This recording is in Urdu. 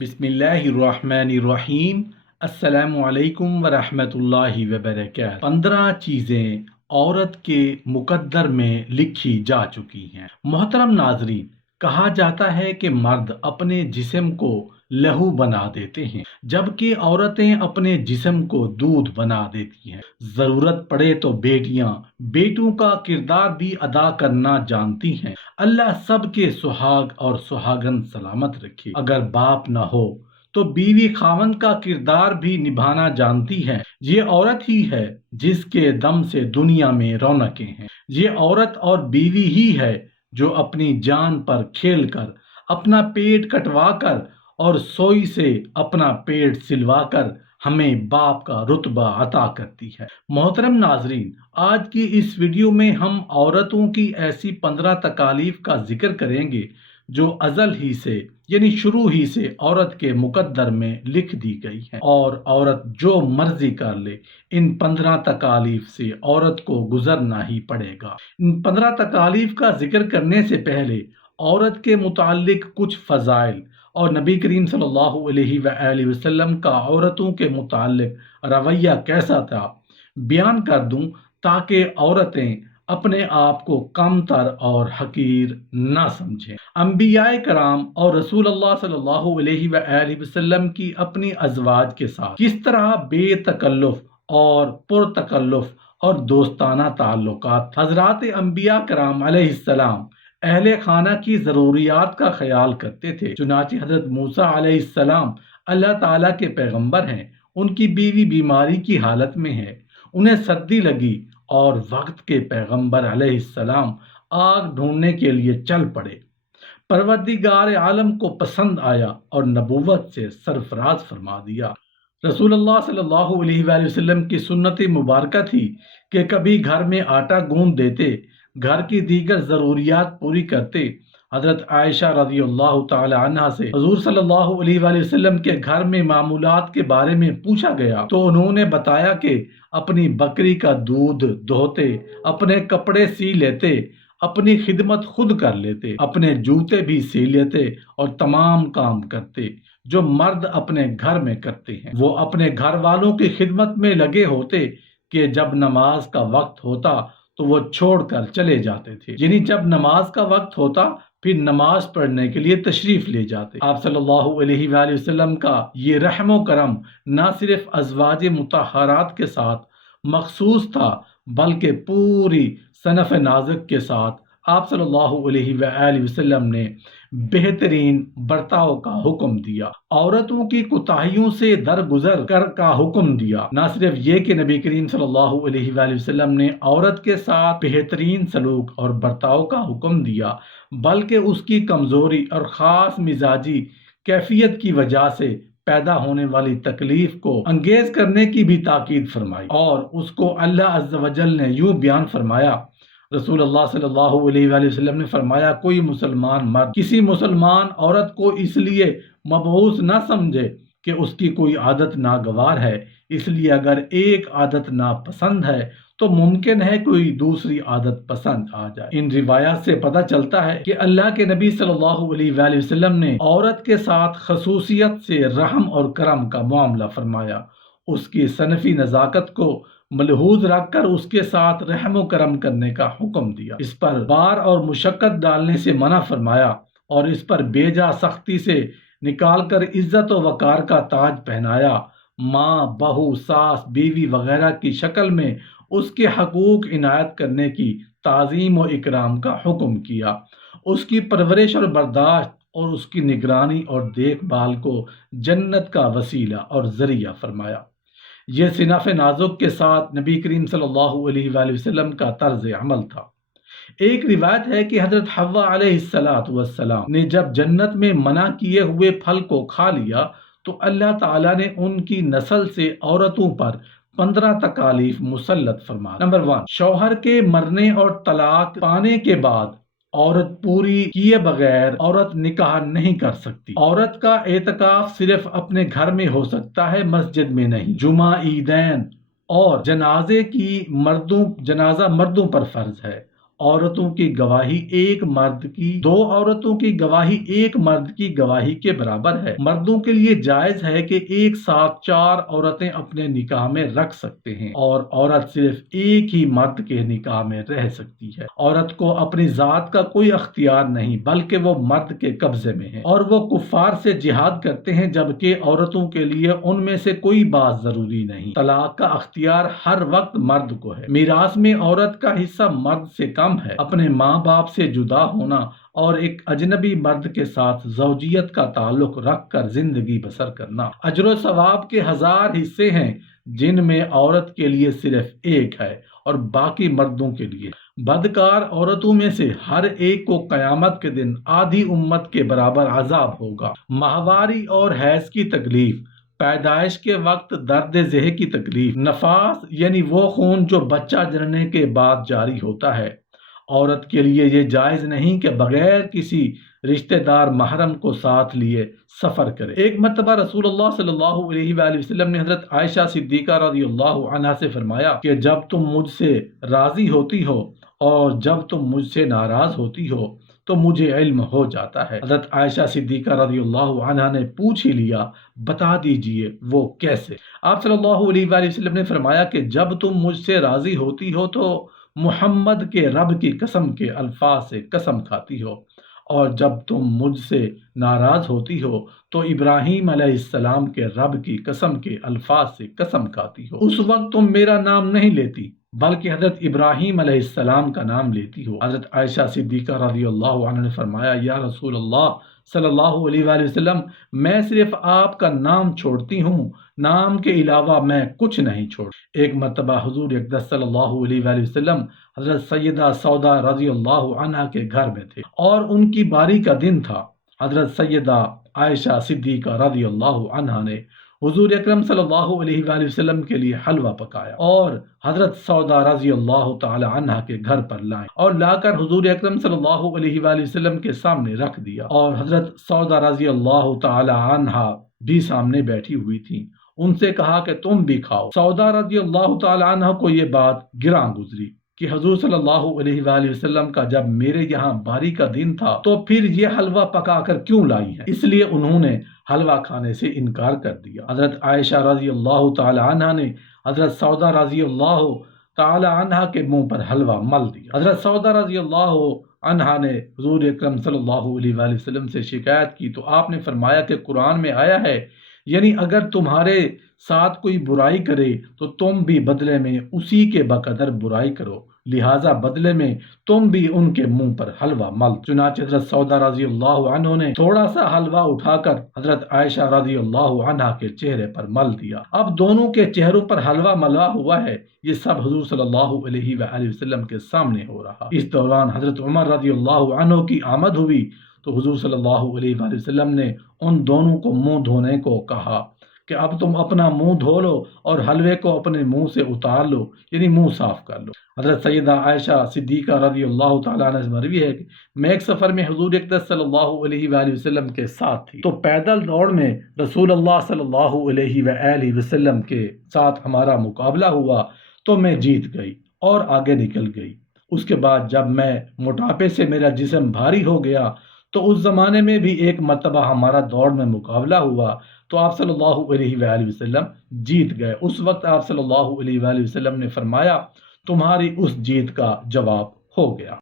بسم اللہ الرحمن الرحیم۔ السلام علیکم ورحمۃ اللہ وبرکاتہ۔ 15 چیزیں عورت کے مقدر میں لکھی جا چکی ہیں۔ محترم ناظرین، کہا جاتا ہے کہ مرد اپنے جسم کو لہو بنا دیتے ہیں جبکہ عورتیں اپنے جسم کو دودھ بنا دیتی ہیں۔ ضرورت پڑے تو بیٹیاں بیٹوں کا کردار بھی ادا کرنا جانتی ہیں۔ اللہ سب کے سہاگ اور سہاگن سلامت رکھے۔ اگر باپ نہ ہو تو بیوی خاوند کا کردار بھی نبھانا جانتی ہے۔ یہ عورت ہی ہے جس کے دم سے دنیا میں رونقیں ہیں۔ یہ عورت اور بیوی ہی ہے جو اپنی جان پر کھیل کر، اپنا پیٹ کٹوا کر اور سوئی سے اپنا پیٹ سلوا کر ہمیں باپ کا رتبہ عطا کرتی ہے۔ محترم ناظرین، آج کی اس ویڈیو میں ہم عورتوں کی ایسی 15 تکالیف کا ذکر کریں گے جو ازل ہی سے یعنی شروع ہی سے عورت کے مقدر میں لکھ دی گئی ہیں، اور عورت جو مرضی کر لے ان 15 تکالیف سے عورت کو گزرنا ہی پڑے گا۔ ان 15 تکالیف کا ذکر کرنے سے پہلے عورت کے متعلق کچھ فضائل اور نبی کریم صلی اللہ علیہ وآلہ وسلم کا عورتوں کے متعلق رویہ کیسا تھا بیان کر دوں تاکہ عورتیں اپنے آپ کو کم تر اور حقیر نہ سمجھیں۔ انبیاء کرام اور رسول اللہ صلی اللہ علیہ وآلہ وسلم کی اپنی ازواج کے ساتھ کس طرح بے تکلف اور پر تکلف اور دوستانہ تعلقات۔ حضرات انبیاء کرام علیہ السلام اہل خانہ کی ضروریات کا خیال کرتے تھے۔ چنانچہ حضرت موسیٰ علیہ السلام اللہ تعالیٰ کے پیغمبر ہیں۔ ان کی بیوی بیماری کی حالت میں ہے، انہیں سردی لگی اور وقت کے پیغمبر علیہ السلام آگ ڈھونڈنے کے لیے چل پڑے۔ پروردگار عالم کو پسند آیا اور نبوت سے سرفراز فرما دیا۔ رسول اللہ صلی اللہ علیہ وآلہ وسلم کی سنت مبارکہ تھی کہ کبھی گھر میں آٹا گوندھ دیتے، گھر کی دیگر ضروریات پوری کرتے۔ حضرت عائشہ رضی اللہ تعالی عنہا سے حضور صلی اللہ علیہ وآلہ وسلم کے گھر میں معمولات کے بارے میں پوچھا گیا تو انہوں نے بتایا کہ اپنی بکری کا دودھ دھوتے، اپنے کپڑے سی لیتے، اپنی خدمت خود کر لیتے، اپنے جوتے بھی سی لیتے اور تمام کام کرتے جو مرد اپنے گھر میں کرتے ہیں۔ وہ اپنے گھر والوں کی خدمت میں لگے ہوتے کہ جب نماز کا وقت ہوتا تو وہ چھوڑ کر چلے جاتے تھے، یعنی جب نماز کا وقت ہوتا پھر نماز پڑھنے کے لیے تشریف لے جاتے۔ آپ صلی اللہ علیہ وآلہ وسلم کا یہ رحم و کرم نہ صرف ازواج مطہرات کے ساتھ مخصوص تھا بلکہ پوری صنف نازک کے ساتھ آپ صلی اللہ علیہ وآلہ وسلم نے بہترین برتاؤ کا حکم دیا، عورتوں کی کوتاہیوں سے درگزر کر کا حکم دیا۔ نہ صرف یہ کہ نبی کریم صلی اللہ علیہ وآلہ وسلم نے عورت کے ساتھ بہترین سلوک اور برتاؤ کا حکم دیا بلکہ اس کی کمزوری اور خاص مزاجی کیفیت کی وجہ سے پیدا ہونے والی تکلیف کو انگیز کرنے کی بھی تاکید فرمائی، اور اس کو اللہ عز و جل نے یوں بیان فرمایا۔ رسول اللہ صلی اللہ علیہ وآلہ وسلم نے فرمایا، کوئی مسلمان مرد کسی مسلمان عورت کو اس لیے مبعوث نہ سمجھے کہ اس کی کوئی عادت ناگوار ہے، اس لیے اگر ایک عادت ناپسند ہے تو ممکن ہے کوئی دوسری عادت پسند آ جائے۔ ان روایات سے پتہ چلتا ہے کہ اللہ کے نبی صلی اللہ علیہ وآلہ وسلم نے عورت کے ساتھ خصوصیت سے رحم اور کرم کا معاملہ فرمایا، اس کی صنفی نزاکت کو ملحوظ رکھ کر اس کے ساتھ رحم و کرم کرنے کا حکم دیا، اس پر بار اور مشقت ڈالنے سے منع فرمایا اور اس پر بے جا سختی سے نکال کر عزت و وقار کا تاج پہنایا۔ ماں، بہو، ساس، بیوی وغیرہ کی شکل میں اس کے حقوق عنایت کرنے کی تعظیم و اکرام کا حکم کیا، اس کی پرورش اور برداشت اور اس کی نگرانی اور دیکھ بھال کو جنت کا وسیلہ اور ذریعہ فرمایا۔ یہ صنف نازک کے ساتھ نبی کریم صلی اللہ علیہ وآلہ وسلم کا طرز عمل تھا۔ ایک روایت ہے کہ حضرت حوا علیہ السلام نے جب جنت میں منع کیے ہوئے پھل کو کھا لیا تو اللہ تعالیٰ نے ان کی نسل سے عورتوں پر 15 تکالیف مسلط فرما۔ نمبر 1، شوہر کے مرنے اور طلاق پانے کے بعد عورت پوری کیے بغیر عورت نکاح نہیں کر سکتی۔ عورت کا اعتکاف صرف اپنے گھر میں ہو سکتا ہے، مسجد میں نہیں۔ جمعہ، عیدین اور جنازہ مردوں پر فرض ہے، عورتوں کی گواہی ایک مرد کی 2 عورتوں کی گواہی ایک مرد کی گواہی کے برابر ہے۔ مردوں کے لیے جائز ہے کہ ایک ساتھ 4 عورتیں اپنے نکاح میں رکھ سکتے ہیں اور عورت صرف ایک ہی مرد کے نکاح میں رہ سکتی ہے۔ عورت کو اپنی ذات کا کوئی اختیار نہیں بلکہ وہ مرد کے قبضے میں ہے اور وہ کفار سے جہاد کرتے ہیں، جبکہ عورتوں کے لیے ان میں سے کوئی بات ضروری نہیں۔ طلاق کا اختیار ہر وقت مرد کو ہے۔ میراث میں عورت کا حصہ مرد سے کم ہے۔ اپنے ماں باپ سے جدا ہونا اور ایک اجنبی مرد کے ساتھ زوجیت کا تعلق رکھ کر زندگی بسر کرنا اجر و ثواب کے 1000 حصے ہیں، جن میں عورت کے لیے صرف ایک ہے اور باقی مردوں کے لیے۔ بدکار عورتوں میں سے ہر ایک کو قیامت کے دن آدھی امت کے برابر عذاب ہوگا۔ ماہواری اور حیض کی تکلیف، پیدائش کے وقت درد ذہ کی تکلیف، نفاس یعنی وہ خون جو بچہ جننے کے بعد جاری ہوتا ہے، عورت کے لیے یہ جائز نہیں کہ بغیر کسی رشتہ دار محرم کو ساتھ لیے سفر کرے۔ ایک مرتبہ رسول اللہ صلی اللہ علیہ وآلہ وسلم نے حضرت عائشہ صدیقہ رضی اللہ عنہا سے فرمایا کہ جب تم مجھ سے راضی ہوتی ہو اور جب تم مجھ سے ناراض ہوتی ہو تو مجھے علم ہو جاتا ہے۔ حضرت عائشہ صدیقہ رضی اللہ عنہا نے پوچھ ہی لیا، بتا دیجئے وہ کیسے؟ آپ صلی اللہ علیہ وآلہ وسلم نے فرمایا کہ جب تم مجھ سے راضی ہوتی ہو تو محمد کے رب کی قسم کے الفاظ سے قسم کھاتی ہو، اور جب تم مجھ سے ناراض ہوتی ہو تو ابراہیم علیہ السلام کے رب کی قسم کے الفاظ سے قسم کھاتی ہو۔ اس وقت تم میرا نام نہیں لیتی بلکہ حضرت ابراہیم علیہ السلام کا نام لیتی ہو۔ حضرت عائشہ صدیقہ رضی اللہ عنہ نے فرمایا، یا رسول اللہ صلی اللہ علیہ وآلہ وسلم، میں صرف آپ کا نام چھوڑتی ہوں، نام کے علاوہ میں کچھ نہیں چھوڑ۔ ایک مرتبہ حضور اقدس صلی اللہ علیہ وآلہ وسلم حضرت سیدہ سودا رضی اللہ عنہا کے گھر میں تھے اور ان کی باری کا دن تھا۔ حضرت سیدہ عائشہ صدیقہ رضی اللہ عنہا نے حضور اکرم صلی اللہ علیہ وآلہ وسلم کے لیے حلوہ پکایا اور حضرت سودا رضی اللہ تعالی عنہا کے گھر پر لائیں اور لا کر حضور اکرم صلی اللہ علیہ وآلہ وسلم کے سامنے رکھ دیا، اور حضرت سودا رضی اللہ تعالی عنہا بھی سامنے بیٹھی ہوئی تھی۔ ان سے کہا کہ تم بھی کھاؤ۔ سودا رضی اللہ تعالی عنہا کو یہ بات گراں گزری کہ حضور صلی اللہ علیہ وآلہ وسلم کا جب میرے یہاں باری کا دن تھا تو پھر یہ حلوہ پکا کر کیوں لائی ہیں؟ اس لیے انہوں نے حلوہ کھانے سے انکار کر دیا۔ حضرت عائشہ رضی اللہ تعالی عنہا نے حضرت سودا رضی اللہ تعالی عنہا کے منہ پر حلوہ مل دیا۔ حضرت سودا رضی اللہ عنہا نے حضور اکرم صلی اللہ علیہ وآلہ وسلم سے شکایت کی تو آپ نے فرمایا کہ قرآن میں آیا ہے، یعنی اگر تمہارے ساتھ کوئی برائی کرے تو تم بھی بدلے میں اسی کے بقدر برائی کرو، لہٰذا بدلے میں تم بھی ان کے منہ پر حلوہ مل۔ چنانچہ حضرت سودا رضی اللہ عنہ نے تھوڑا سا حلوہ اٹھا کر حضرت عائشہ رضی اللہ عنہا کے چہرے پر مل دیا۔ اب دونوں کے چہروں پر حلوہ ملا ہوا ہے، یہ سب حضور صلی اللہ علیہ وآلہ وسلم کے سامنے ہو رہا۔ اس دوران حضرت عمر رضی اللہ عنہ کی آمد ہوئی تو حضور صلی اللہ علیہ وآلہ وسلم نے ان دونوں کو منہ دھونے کو کہا کہ اب تم اپنا منہ دھو لو اور حلوے کو اپنے منہ سے اتار لو، یعنی منہ صاف کر لو۔ حضرت سیدہ عائشہ صدیقہ رضی اللہ تعالیٰ عنہ سے مروی ہے کہ میں ایک سفر میں حضور اقدس صلی اللہ علیہ وآلہ وسلم کے ساتھ تھی، تو پیدل دوڑ میں رسول اللہ صلی اللہ علیہ وآلہ وسلم کے ساتھ ہمارا مقابلہ ہوا تو میں جیت گئی اور آگے نکل گئی۔ اس کے بعد جب میں موٹاپے سے میرا جسم بھاری ہو گیا تو اس زمانے میں بھی ایک مرتبہ ہمارا دوڑ میں مقابلہ ہوا تو آپ صلی اللہ علیہ وآلہ وسلم جیت گئے۔ اس وقت آپ صلی اللہ علیہ وآلہ وسلم نے فرمایا، تمہاری اس جیت کا جواب ہو گیا۔